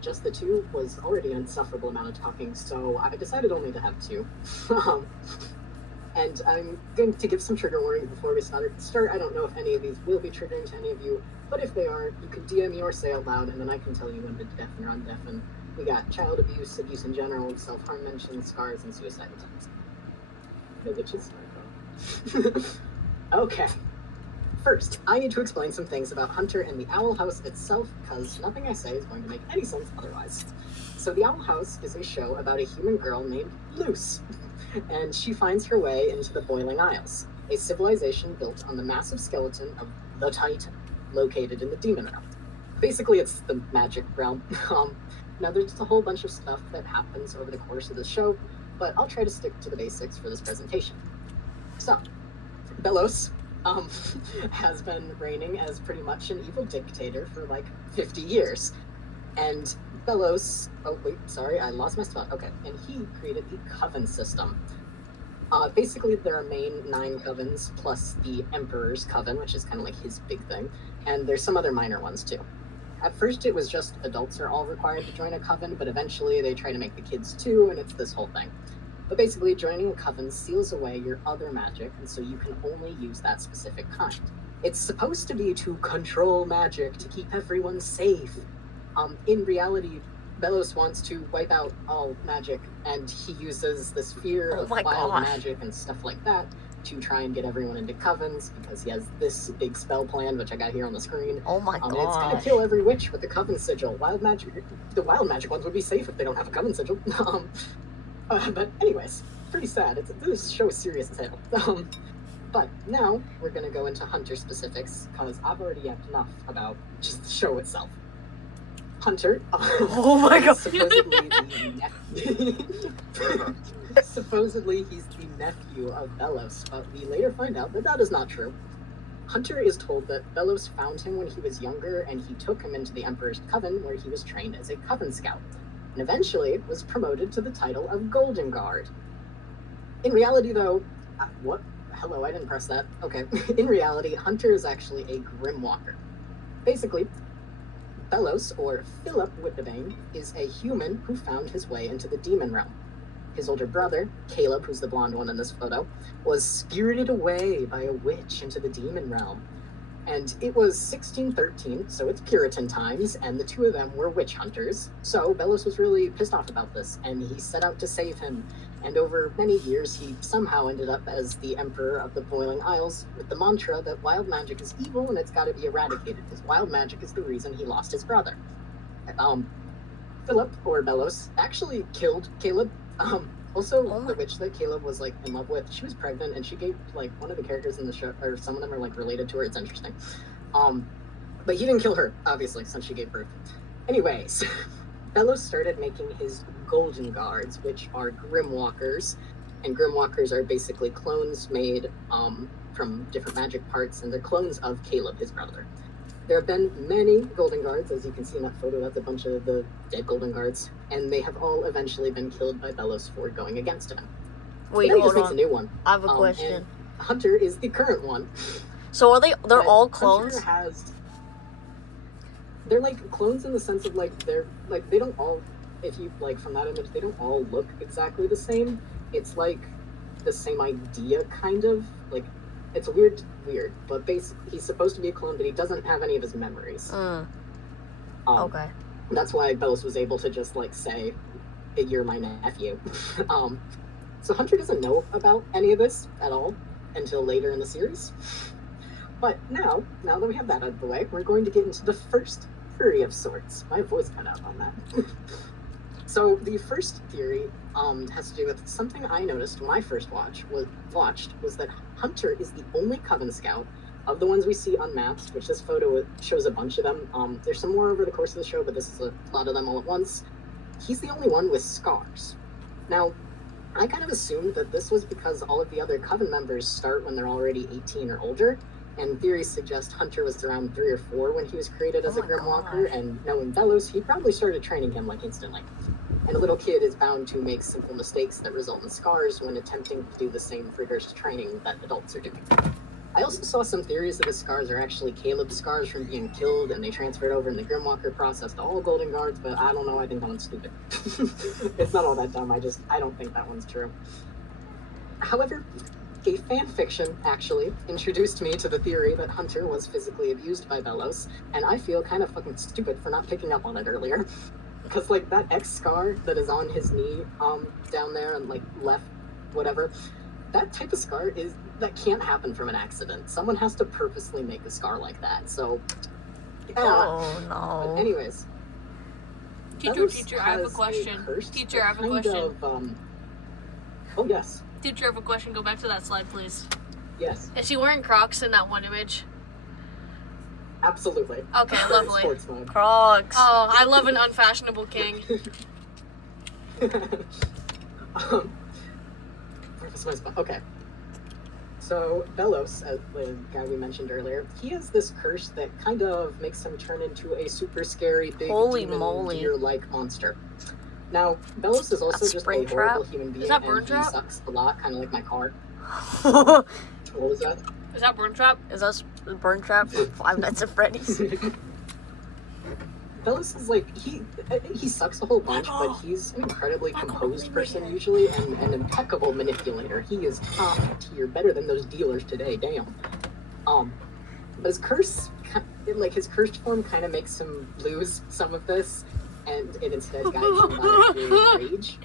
just the two was already an insufferable amount of talking, so I decided only to have two. And I'm going to give some trigger warning before we start. I don't know if any of these will be triggering to any of you, but if they are, you can DM me or say out loud, and then I can tell you when to deafen or undeafen. We got child abuse, abuse in general, self-harm mentions, scars, and suicide attempts. The witches. Okay. First, I need to explain some things about Hunter and the Owl House itself, because nothing I say is going to make any sense otherwise. So the Owl House is a show about a human girl named Luce, and she finds her way into the Boiling Isles, a civilization built on the massive skeleton of the Titan, located in the Demon Realm. Basically, it's the magic realm. Now, there's just a whole bunch of stuff that happens over the course of the show, but I'll try to stick to the basics for this presentation. So, Belos has been reigning as pretty much an evil dictator for like 50 years. And Belos, oh wait, sorry, I lost my spot. Okay, and he created the Coven system. Basically, there are main 9 covens plus the Emperor's Coven, which is kind of like his big thing. And there's some other minor ones too. At first, it was just adults are all required to join a coven, but eventually they try to make the kids too, and it's this whole thing. But basically, joining a coven seals away your other magic, and so you can only use that specific kind. It's supposed to be to control magic, to keep everyone safe. In reality, Belos wants to wipe out all magic, and he uses this fear of wild magic and stuff like that to try and get everyone into covens, because he has this big spell plan, which I got here on the screen. Oh my god. It's gonna kill every witch with the coven sigil. The wild magic ones would be safe if they don't have a coven sigil. But anyways, pretty sad. This show is serious as hell. But now we're gonna go into Hunter specifics, because I've already yapped enough about just the show itself. Hunter. Oh my god. Supposedly he's the nephew of Belos, but we later find out that that is not true. Hunter is told that Belos found him when he was younger, and he took him into the Emperor's Coven, where he was trained as a Coven Scout, and eventually was promoted to the title of Golden Guard. In reality, though, what? Hello, I didn't press that. Okay. In reality, Hunter is actually a Grimwalker. Basically, Belos, or Philip Whitbane, is a human who found his way into the Demon Realm. His older brother, Caleb, who's the blonde one in this photo, was spirited away by a witch into the Demon Realm. And it was 1613, so it's Puritan times, and the two of them were witch hunters. So Belos was really pissed off about this, and he set out to save him. And over many years, he somehow ended up as the Emperor of the Boiling Isles, with the mantra that wild magic is evil and it's got to be eradicated, because wild magic is the reason he lost his brother. Philip, or Belos, actually killed Caleb. The witch that Caleb was like in love with, she was pregnant, and she gave like one of the characters in the show, or some of them are like related to her. It's interesting. But he didn't kill her, obviously, since she gave birth. Anyways, Belos started making his Golden Guards, which are Grimwalkers, and Grimwalkers are basically clones made from different magic parts, and they're clones of Caleb, his brother. There have been many Golden Guards, as you can see in that photo. That's a bunch of the dead Golden Guards, and they have all eventually been killed by Belos for going against him. Wait, hold on. Makes a new one. I have a question. Hunter is the current one. So are they're all clones? They're like clones in the sense of like they're like they don't all, if you like from that image, they don't all look exactly the same. It's like the same idea, kind of like. It's weird, but basically he's supposed to be a clone, but he doesn't have any of his memories. Okay. That's why Belos was able to just like say, "You're my nephew." So Hunter doesn't know about any of this at all until later in the series. But now that we have that out of the way, we're going to get into the first theory of sorts. My voice cut out on that. So the first theory has to do with something I noticed when I first watched was that Hunter is the only Coven Scout of the ones we see on maps, which this photo shows a bunch of them. There's some more over the course of the show, but this is a lot of them all at once. He's the only one with scars. Now, I kind of assumed that this was because all of the other Coven members start when they're already 18 or older, and theories suggest Hunter was around 3 or 4 when he was created as a Grimwalker, and knowing Belos, he probably started training him like instantly. And a little kid is bound to make simple mistakes that result in scars when attempting to do the same rigorous training that adults are doing. I also saw some theories that his scars are actually Caleb's scars from being killed, and they transferred over in the Grimwalker process to all Golden Guards, but I don't know, I think that one's stupid. It's not all that dumb, I don't think that one's true. However, a fan fiction actually introduced me to the theory that Hunter was physically abused by Belos, and I feel kind of fucking stupid for not picking up on it earlier. Because, like, that X scar that is on his knee, down there and, like, left, whatever, that type of scar that can't happen from an accident. Someone has to purposely make a scar like that, so... Yeah. Oh, no. But anyways... Teacher, I have a question. Teacher, I have a question. Oh, yes. Teacher, I have a question. Go back to that slide, please. Yes. Is he wearing Crocs in that one image? Absolutely. Okay, lovely. Sports mode. Crocs. Oh, I love an unfashionable king. Where was my spot? Okay. So, Belos, the guy we mentioned earlier, he has this curse that kind of makes him turn into a super scary, big, Holy demon, moly. deer-like monster. Now, Belos is also just a horrible Trap? human being, Is that and Burn he Trap? sucks a lot, kind of like my car. Is What was that? Is that Burn Trap? that Burn Trap from Five Nights at Freddy's? Belos is like, he sucks a whole bunch, but he's an incredibly composed person usually, and an impeccable manipulator. He is top tier, better than those dealers today, damn. But his curse, his cursed form kind of makes him lose some of this, and it instead guides him by through rage.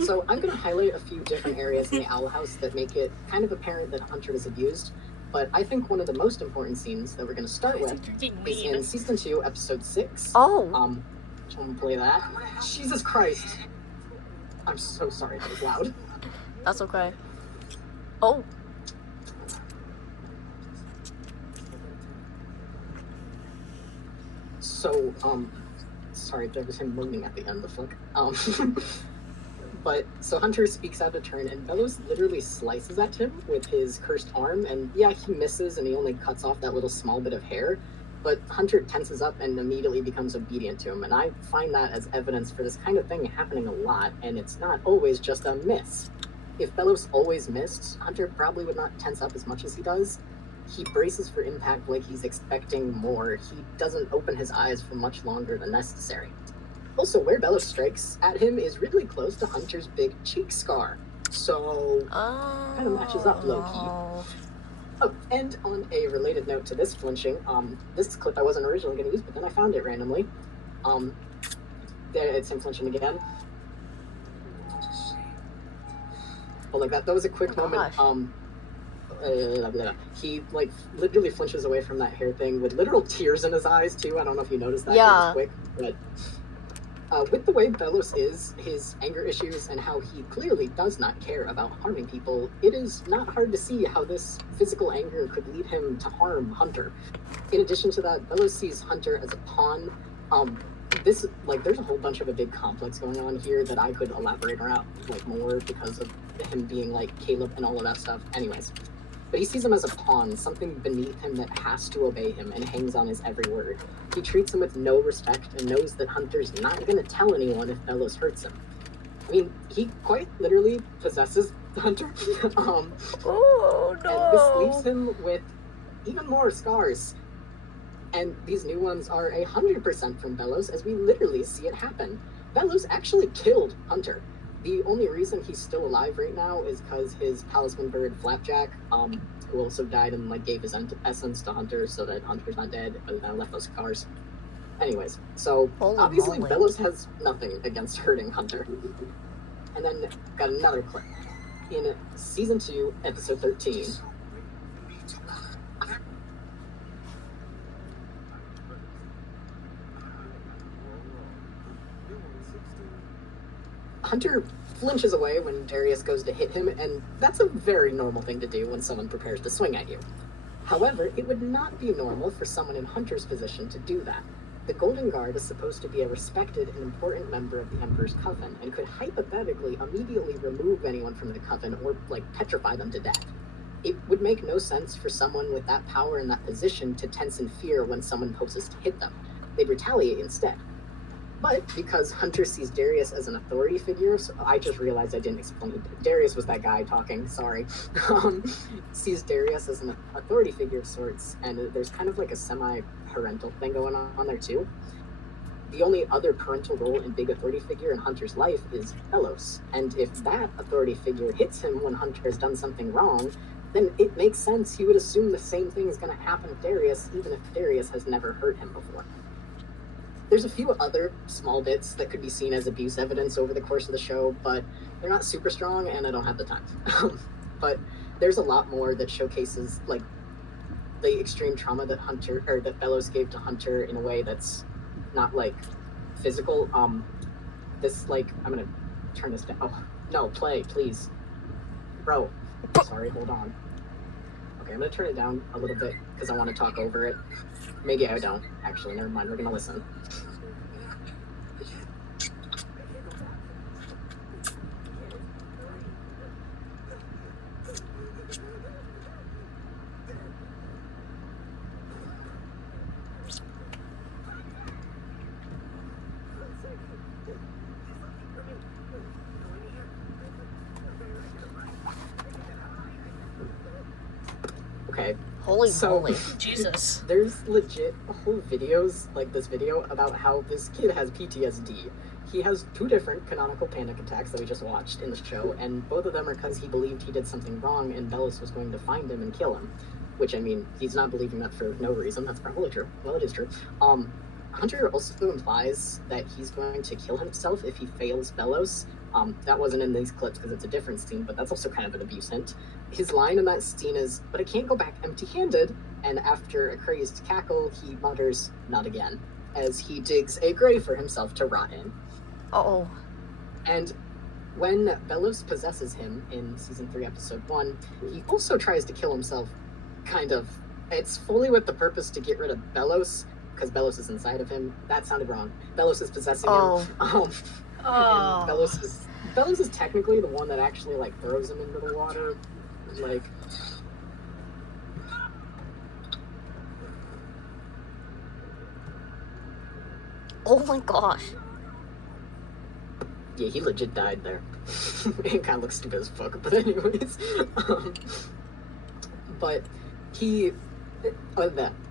So I'm going to highlight a few different areas in the Owl House that make it kind of apparent that Hunter is abused. But I think one of the most important scenes that we're going to start with is in Season 2, Episode 6. Oh. Someone play that. Jesus Christ. I'm so sorry, that was loud. That's okay. Oh. So, sorry, there was him moaning at the end, the fuck. But, so Hunter speaks out of turn, and Belos literally slices at him with his cursed arm, and yeah, he misses, and he only cuts off that little small bit of hair, but Hunter tenses up and immediately becomes obedient to him, and I find that as evidence for this kind of thing happening a lot, and it's not always just a miss. If Belos always missed, Hunter probably would not tense up as much as he does. He braces for impact like he's expecting more. He doesn't open his eyes for much longer than necessary. Also, where Belos strikes at him is really close to Hunter's big cheek scar. So, kind of matches up low-key. Oh, and on a related note to this flinching, this clip I wasn't originally going to use, but then I found it randomly. There, it's him flinching again. Oh, like that was a quick moment. He, like, literally flinches away from that hair thing with literal tears in his eyes, too. I don't know if you noticed that. Yeah. It was quick, but... with the way Belos is, his anger issues, and how he clearly does not care about harming people, it is not hard to see how this physical anger could lead him to harm Hunter. In addition to that, Belos sees Hunter as a pawn. There's a whole bunch of a big complex going on here that I could elaborate around, more because of him being, Caleb and all of that stuff. Anyways. But he sees him as a pawn, something beneath him that has to obey him and hangs on his every word. He treats him with no respect and knows that Hunter's not going to tell anyone if Belos hurts him. I mean, he quite literally possesses Hunter. Oh, no. And this leaves him with even more scars. And these new ones are 100% from Belos, as we literally see it happen. Belos actually killed Hunter. The only reason he's still alive right now is because his talisman bird, Flapjack, who also died and gave his essence to Hunter so that Hunter's not dead, but now left those scars. Anyways, so Holy obviously moly. Belos has nothing against hurting Hunter. And then got another clip. In Season 2, Episode 13, Hunter flinches away when Darius goes to hit him, and that's a very normal thing to do when someone prepares to swing at you. However, it would not be normal for someone in Hunter's position to do that. The Golden Guard is supposed to be a respected and important member of the Emperor's Coven, and could hypothetically immediately remove anyone from the Coven or, petrify them to death. It would make no sense for someone with that power in that position to tense in fear when someone poses to hit them. They'd retaliate instead. But because Hunter sees Darius as an authority figure, so I just realized I didn't explain. Darius was that guy talking, sorry. Sees Darius as an authority figure of sorts, and there's kind of like a semi-parental thing going on there too. The only other parental role and big authority figure in Hunter's life is Belos, and if that authority figure hits him when Hunter has done something wrong, then it makes sense he would assume the same thing is going to happen with Darius, even if Darius has never hurt him before. There's a few other small bits that could be seen as abuse evidence over the course of the show, but they're not super strong, and I don't have the time. But there's a lot more that showcases like the extreme trauma that that Belos gave to Hunter in a way that's not like physical. This like I'm gonna turn this down. Oh no, play please, bro. Sorry, hold on. Okay, I'm gonna turn it down a little bit because I want to talk over it. Maybe I don't. Actually, never mind. We're gonna listen. Okay. Holy So- moly. Jesus. There's legit whole videos, like this video, about how this kid has PTSD. He has 2 different canonical panic attacks that we just watched in the show, and both of them are because he believed he did something wrong and Belos was going to find him and kill him. Which, I mean, he's not believing that for no reason. That's probably true. Well, it is true. Hunter also implies that he's going to kill himself if he fails Belos. That wasn't in these clips because it's a different scene, but that's also kind of an abuse hint. His line in that scene is, "But I can't go back empty-handed," and after a crazed cackle, he mutters, "Not again," as he digs a grave for himself to rot in. Uh-oh. And when Belos possesses him in season 3, episode 1, he also tries to kill himself, kind of. It's fully with the purpose to get rid of Belos, because Belos is inside of him. That sounded wrong. Belos is possessing him. And Belos is technically the one that actually like throws him into the water. Like, Oh my gosh. yeah, he legit died there. It kind of looks stupid as fuck, but anyways. But he,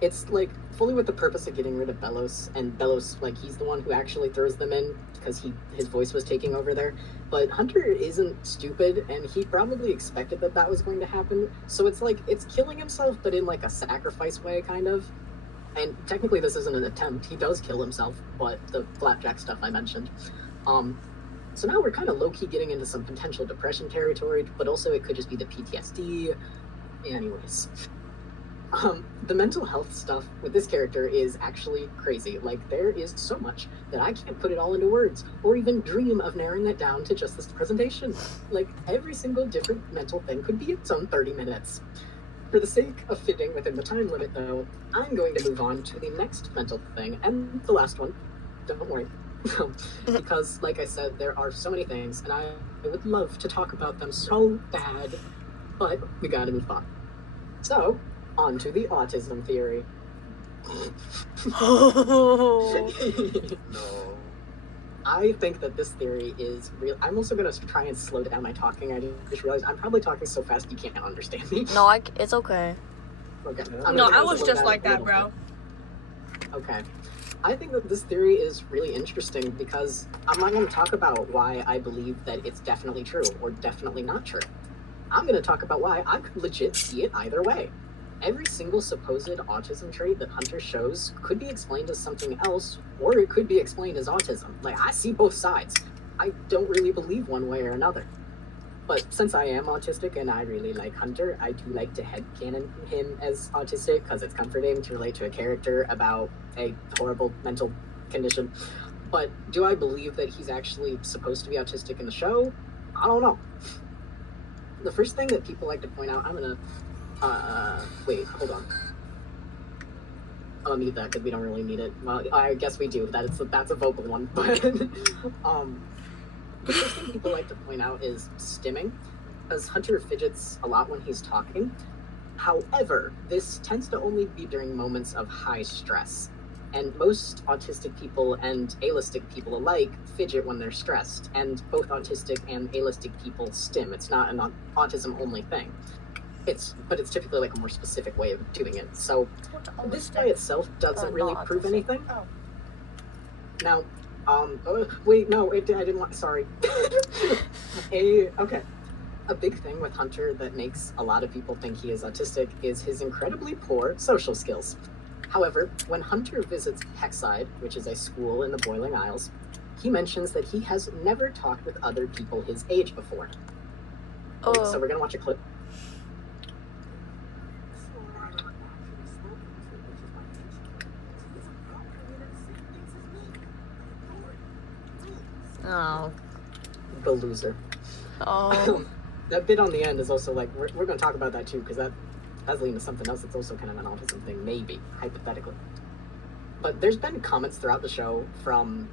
it's like fully with the purpose of getting rid of Belos, and Belos, like, he's the one who actually throws them in because his voice was taking over there. But Hunter isn't stupid, and he probably expected that was going to happen. So it's like, it's killing himself, but in like a sacrifice way, kind of. And technically this isn't an attempt. He does kill himself, but the flapjack stuff I mentioned. So now we're kind of low-key getting into some potential depression territory, but also it could just be the PTSD. Anyways. The mental health stuff with this character is actually crazy. Like, there is so much that I can't put it all into words, or even dream of narrowing it down to just this presentation. Like, every single different mental thing could be its own 30 minutes. For the sake of fitting within the time limit, though, I'm going to move on to the next mental thing, and the last one. Don't worry. Because, like I said, there are so many things, and I would love to talk about them so bad, but we gotta move on. So, on to the autism theory. No. I think that this theory is real. I'm also going to try and slow down my talking. I just realized I'm probably talking so fast you can't understand me. No, it's okay. Okay. No, I was just like that, bro. Okay. I think that this theory is really interesting because I'm not going to talk about why I believe that it's definitely true or definitely not true. I'm going to talk about why I could legit see it either way. Every single supposed autism trait that Hunter shows could be explained as something else, or it could be explained as autism. Like, I see both sides. I don't really believe one way or another. But since I am autistic and I really like Hunter, I do like to headcanon him as autistic because it's comforting to relate to a character about a horrible mental condition. But do I believe that he's actually supposed to be autistic in the show? I don't know. The first thing that people like to point out, I'm gonna wait, hold on. I'll mute that because we don't really need it. Well, I guess we do. That's a vocal one. But the first thing people like to point out is stimming, because Hunter fidgets a lot when he's talking. However, this tends to only be during moments of high stress. And most autistic people and allistic people alike fidget when they're stressed, and both autistic and allistic people stim. It's not an autism-only thing. But it's typically like a more specific way of doing it. So this by itself doesn't really prove anything. Oh. Now, wait, no, I didn't want, sorry. Okay. A big thing with Hunter that makes a lot of people think he is autistic is his incredibly poor social skills. However, when Hunter visits Hexside, which is a school in the Boiling Isles, he mentions that he has never talked with other people his age before. Oh. So we're gonna watch a clip. Oh. The loser. Oh. That bit on the end is also like, we're going to talk about that too, because that's leading to something else that's also kind of an autism thing, maybe, hypothetically. But there's been comments throughout the show from...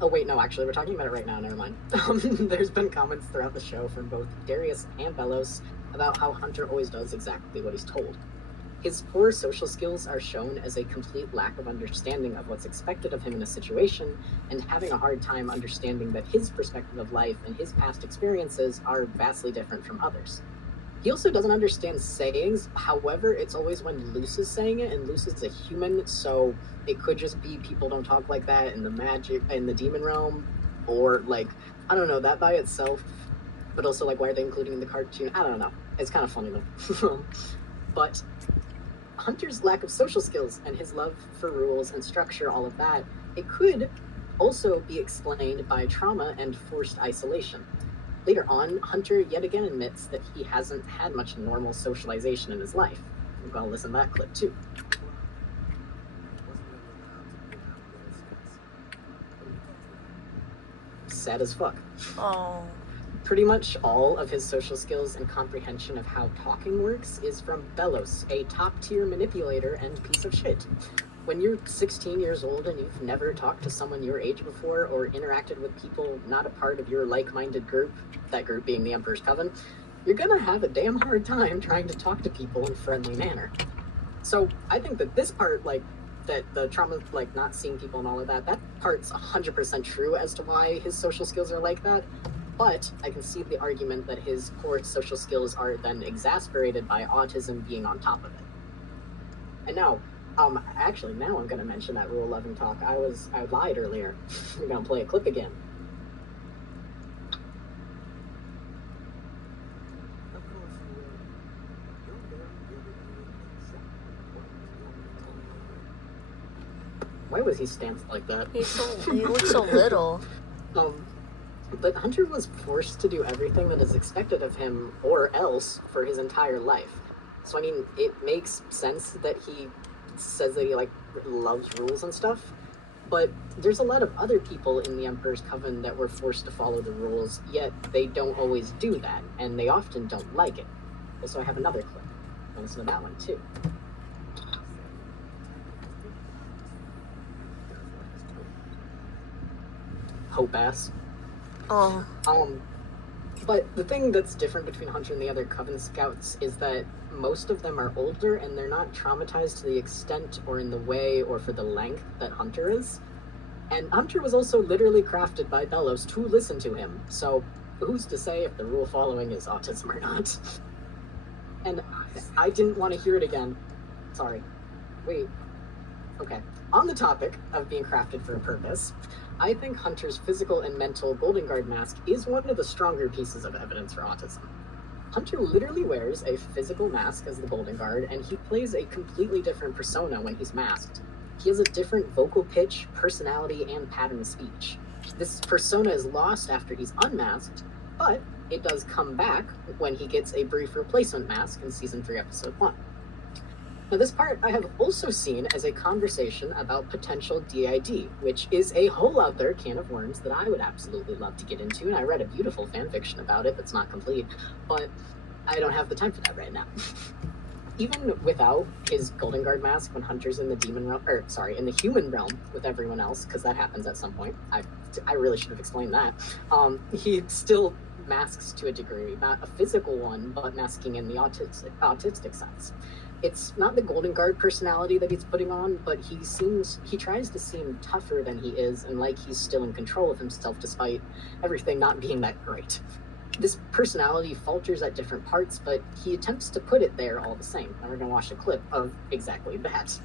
Oh, wait, no, actually, we're talking about it right now, never mind. There's been comments throughout the show from both Darius and Belos about how Hunter always does exactly what he's told. His poor social skills are shown as a complete lack of understanding of what's expected of him in a situation, and having a hard time understanding that his perspective of life and his past experiences are vastly different from others. He also doesn't understand sayings, however, it's always when Luce is saying it, and Luce is a human, so it could just be people don't talk like that in the demon realm, or like, I don't know, that by itself, but also like, why are they including in the cartoon? I don't know. It's kind of funny though. But Hunter's lack of social skills and his love for rules and structure, all of that, it could also be explained by trauma and forced isolation. Later on, Hunter yet again admits that he hasn't had much normal socialization in his life. We're going to listen to that clip too. Sad as fuck. Oh. Pretty much all of his social skills and comprehension of how talking works is from Belos, a top-tier manipulator and piece of shit. When you're 16 years old and you've never talked to someone your age before or interacted with people not a part of your like-minded group, that group being the Emperor's Coven, you're gonna have a damn hard time trying to talk to people in a friendly manner. So I think that this part, like, that the trauma, like, not seeing people and all of that, that part's 100% true as to why his social skills are like that. But I can see the argument that his poor social skills are then exasperated by autism being on top of it. And now, actually, now I'm going to mention that Rule 11 talk. I lied earlier. We're going to play a clip again. Why was he stanced like that? He looks so little. But Hunter was forced to do everything that is expected of him, or else, for his entire life. So, I mean, it makes sense that he says that he, like, loves rules and stuff, but there's a lot of other people in the Emperor's Coven that were forced to follow the rules, yet they don't always do that, and they often don't like it. So I have another clip. Listen to that one, too. Hope ass. Oh. But the thing that's different between Hunter and the other Coven Scouts is that most of them are older and they're not traumatized to the extent or in the way or for the length that Hunter is. And Hunter was also literally crafted by Belos to listen to him, so who's to say if the rule following is autism or not? And I didn't want to hear it again. Sorry. Wait. Okay. On the topic of being crafted for a purpose, I think Hunter's physical and mental Golden Guard mask is one of the stronger pieces of evidence for autism. Hunter literally wears a physical mask as the Golden Guard, and he plays a completely different persona when he's masked. He has a different vocal pitch, personality, and pattern of speech. This persona is lost after he's unmasked, but it does come back when he gets a brief replacement mask in Season 3, Episode 1. Now, this part I have also seen as a conversation about potential DID, which is a whole other can of worms that I would absolutely love to get into, and I read a beautiful fanfiction about it that's not complete, but I don't have the time for that right now. Even without his Golden Guard mask when Hunter's in the demon realm, in the human realm with everyone else, because that happens at some point. I really should have explained that. He still masks to a degree, not a physical one, but masking in the autistic sense. It's not the Golden Guard personality that he's putting on, but he tries to seem tougher than he is and like he's still in control of himself despite everything not being that great. This personality falters at different parts, but he attempts to put it there all the same. And we're going to watch a clip of exactly that.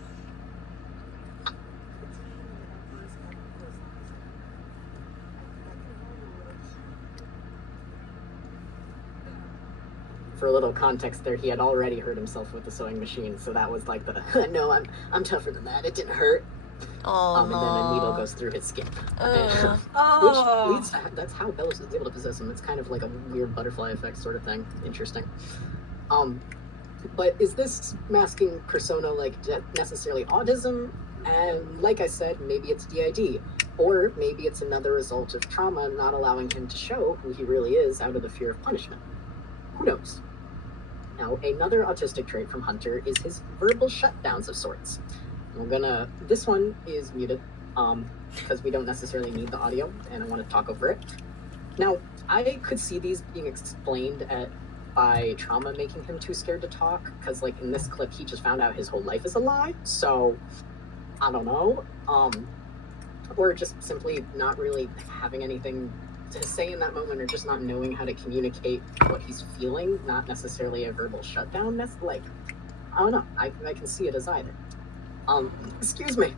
For a little context there, he had already hurt himself with the sewing machine, so that was like the, no, I'm tougher than that, it didn't hurt. Oh, and then a needle goes through his skin. Which leads to, that's how Belus is able to possess him. It's kind of like a weird butterfly effect sort of thing. Interesting. But is this masking persona like necessarily autism? And like I said, maybe it's DID. Or maybe it's another result of trauma not allowing him to show who he really is out of the fear of punishment. Who knows? Now, another autistic trait from Hunter is his verbal shutdowns of sorts. This one is muted, because we don't necessarily need the audio, and I want to talk over it. Now, I could see these being explained by trauma making him too scared to talk, because, like, in this clip, he just found out his whole life is a lie, so, I don't know. Or just simply not really having anything to say in that moment, or just not knowing how to communicate what he's feeling, not necessarily a verbal shutdown. That's like, I don't know, I can see it as either. Excuse me.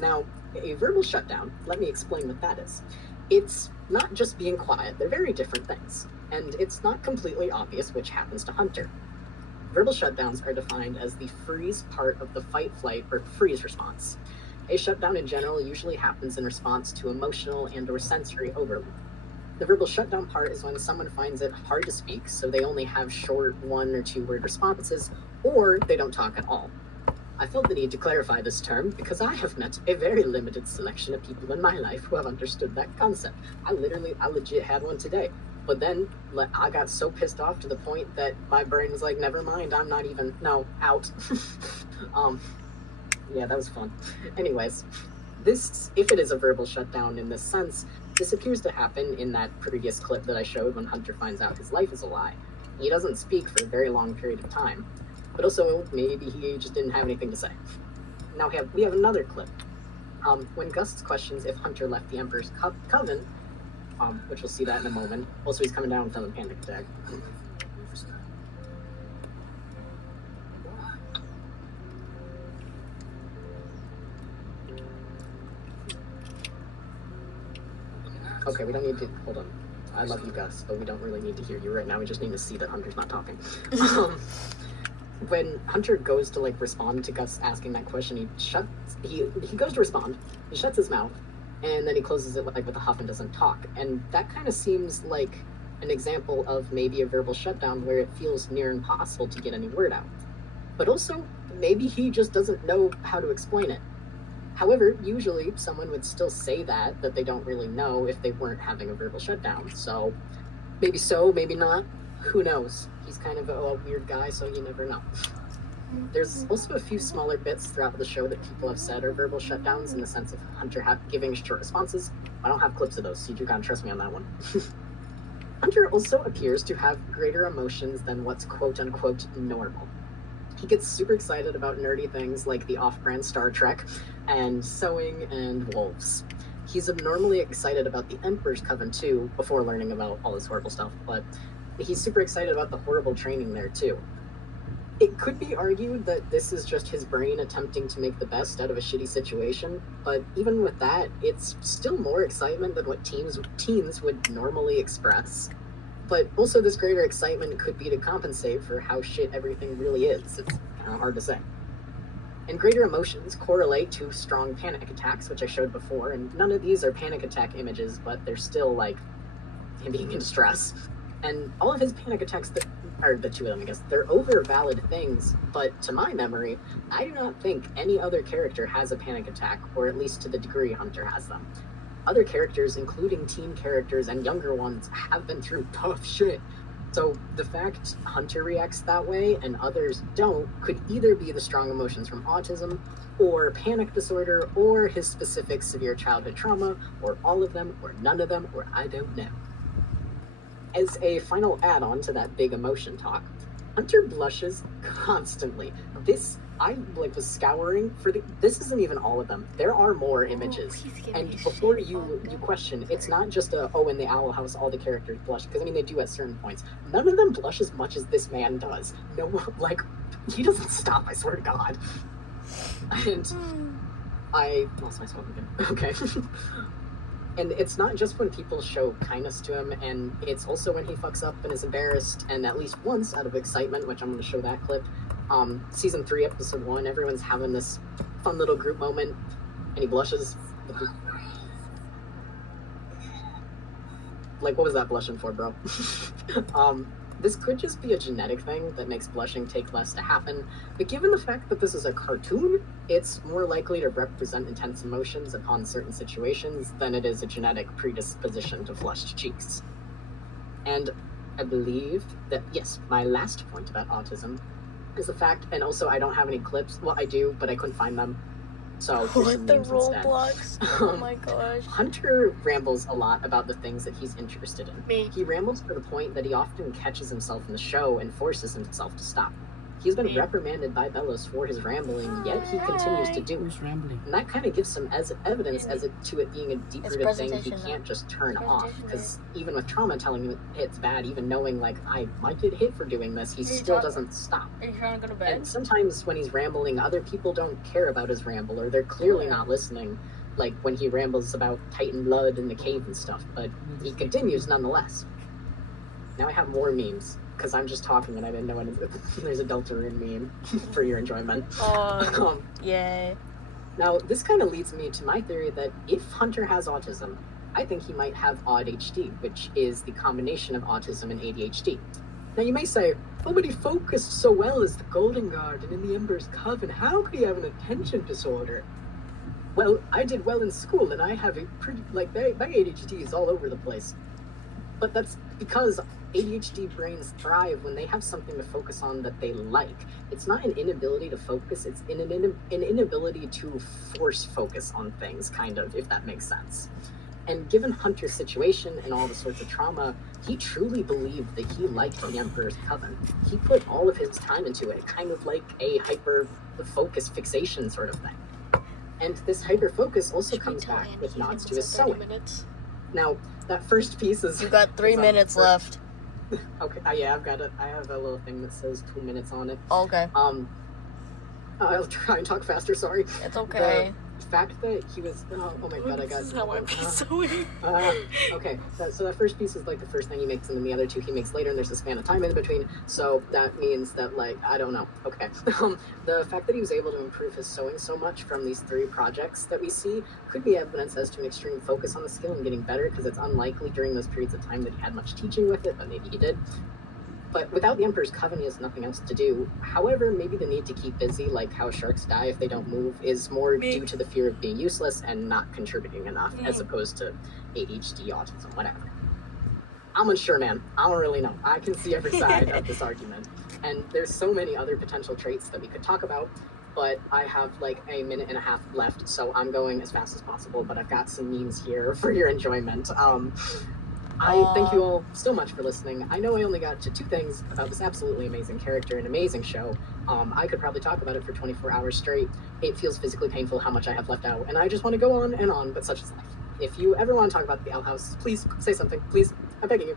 Now, a verbal shutdown, let me explain what that is. It's not just being quiet, they're very different things, and it's not completely obvious which happens to Hunter. Verbal shutdowns are defined as the freeze part of the fight, flight, or freeze response. A shutdown in general usually happens in response to emotional and/or sensory overload. The verbal shutdown part is when someone finds it hard to speak, so they only have short 1 or 2 word responses, or they don't talk at all. I felt the need to clarify this term because I have met a very limited selection of people in my life who have understood that concept. I legit had one today. But then I got so pissed off to the point that my brain was like, never mind, I'm not even, no, out. Yeah, that was fun. Anyways, if it is a verbal shutdown in this sense, this appears to happen in that previous clip that I showed when Hunter finds out his life is a lie. He doesn't speak for a very long period of time, but also maybe he just didn't have anything to say. Now we have another clip. When Gus questions if Hunter left the Emperor's Coven, which we'll see that in a moment. Also, he's coming down with another panic attack. Okay, we don't need to, hold on. I love you, Gus, but we don't really need to hear you right now. We just need to see that Hunter's not talking. When Hunter goes to, like, respond to Gus asking that question, he goes to respond, he shuts his mouth, and then he closes it, like, with a huff and doesn't talk. And that kind of seems like an example of maybe a verbal shutdown where it feels near impossible to get any word out. But also, maybe he just doesn't know how to explain it. However, usually someone would still say that they don't really know if they weren't having a verbal shutdown. So, maybe not. Who knows? He's kind of a weird guy, so you never know. There's also a few smaller bits throughout the show that people have said are verbal shutdowns in the sense of Hunter giving short responses. I don't have clips of those, so you gotta trust me on that one. Hunter also appears to have greater emotions than what's quote-unquote normal. He gets super excited about nerdy things like the off-brand Star Trek and sewing and wolves. He's abnormally excited about the Emperor's Coven too, before learning about all this horrible stuff, but he's super excited about the horrible training there too. It could be argued that this is just his brain attempting to make the best out of a shitty situation, but even with that, it's still more excitement than what teens would normally express. But also this greater excitement could be to compensate for how shit everything really is. It's kind of hard to say. And greater emotions correlate to strong panic attacks, which I showed before, and none of these are panic attack images, but they're still like him being in distress. And all of his panic attacks, are the two of them, I guess, they're over valid things, but to my memory, I do not think any other character has a panic attack, or at least to the degree Hunter has them. Other characters, including teen characters and younger ones, have been through tough shit. So the fact Hunter reacts that way and others don't could either be the strong emotions from autism, or panic disorder, or his specific severe childhood trauma, or all of them, or none of them, or I don't know. As a final add-on to that big emotion talk, Hunter blushes constantly. I was scouring for this isn't even all of them. There are more images. And before you question, it's not just in the Owl House all the characters blush, because I mean they do at certain points. None of them blush as much as this man does. No, like, he doesn't stop, I swear to God. And I lost my spot again. Okay. And it's not just when people show kindness to him, and it's also when he fucks up and is embarrassed, and at least once out of excitement, which I'm going to show that clip. Season 3, episode 1, everyone's having this fun little group moment, and he blushes. Like, what was that blushing for, bro? This could just be a genetic thing that makes blushing take less to happen, but given the fact that this is a cartoon, it's more likely to represent intense emotions upon certain situations than it is a genetic predisposition to flushed cheeks. And I believe that, yes, my last point about autism is the fact, and also I don't have any clips. Well, I do, but I couldn't find them. So what the Roblox? Oh my gosh. Hunter rambles a lot about the things that he's interested in. Me. He rambles to the point that he often catches himself in the show and forces himself to stop. He's been reprimanded by Bellows for his rambling, yet he continues to do it. And that kind of gives some evidence to it being a deep-rooted thing he can't just turn off. Because even with trauma telling him it's bad, even knowing, like, I might get hit for doing this, he still doesn't stop. Are you trying to go to bed? And sometimes when he's rambling, other people don't care about his ramble, or they're clearly not listening, like when he rambles about Titan blood in the cave and stuff, but he continues nonetheless. Now I have more memes, because I'm just talking and I didn't know there's a Deltarune meme for your enjoyment. Yay. Now, this kind of leads me to my theory that if Hunter has autism, I think he might have ADHD, which is the combination of autism and ADHD. Now, you may say, oh, but he focused so well as the Golden Guard and in the Ember's Coven. How could he have an attention disorder? Well, I did well in school, and I have a pretty, my ADHD is all over the place. But that's because ADHD brains thrive when they have something to focus on that they like. It's not an inability to focus, it's an inability to force focus on things, kind of, if that makes sense. And given Hunter's situation and all the sorts of trauma, he truly believed that he liked the Emperor's Coven. He put all of his time into it, kind of like a hyper-focus fixation sort of thing. And this hyper-focus also comes back with nods to his sewing. Now, that first piece is... You got 3 minutes left. Okay, yeah, I have a little thing that says 2 minutes on it. Okay. I'll try and talk faster, sorry. It's okay. The fact that he was, oh my god, I got... This is how I'm sewing. Okay, so that first piece is like the first thing he makes, and then the other two he makes later, and there's a span of time in between, so that means that, like, I don't know. Okay. The fact that he was able to improve his sewing so much from these 3 projects that we see could be evidence as to an extreme focus on the skill and getting better, because it's unlikely during those periods of time that he had much teaching with it, but maybe he did. But without the Emperor's Coven, he has nothing else to do. However, maybe the need to keep busy, like how sharks die if they don't move, is more due to the fear of being useless and not contributing enough, as opposed to ADHD, autism, whatever. I'm unsure, man. I don't really know. I can see every side of this argument. And there's so many other potential traits that we could talk about, but I have like a minute and a half left, so I'm going as fast as possible, but I've got some memes here for your enjoyment. I thank you all so much for listening. I know I only got to 2 things about this absolutely amazing character and amazing show. I could probably talk about it for 24 hours straight. It feels physically painful how much I have left out, and I just want to go on, but such is life. If you ever want to talk about the Owl House, please say something. Please, I'm begging you.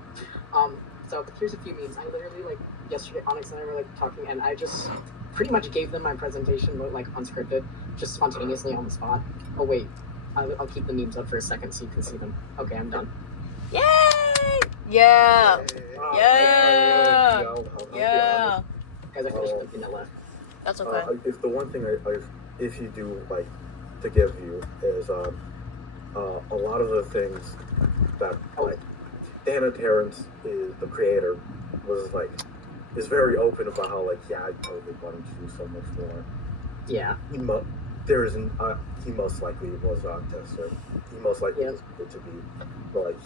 So here's a few memes. I literally, like, yesterday, Onyx and I were, like, talking, and I just pretty much gave them my presentation, but, like, unscripted, just spontaneously on the spot. Oh, wait. I'll keep the memes up for a second so you can see them. Okay, I'm done. Yay! Yeah! Yeah! Yeah! Guys, I finished the peanut left. That's okay. If the one thing if you do like to give you is a lot of the things that like Dana Terrence is the creator is very open about how like I totally wanted to do so much more. Yeah. He most likely was autistic. He most likely was to be, but like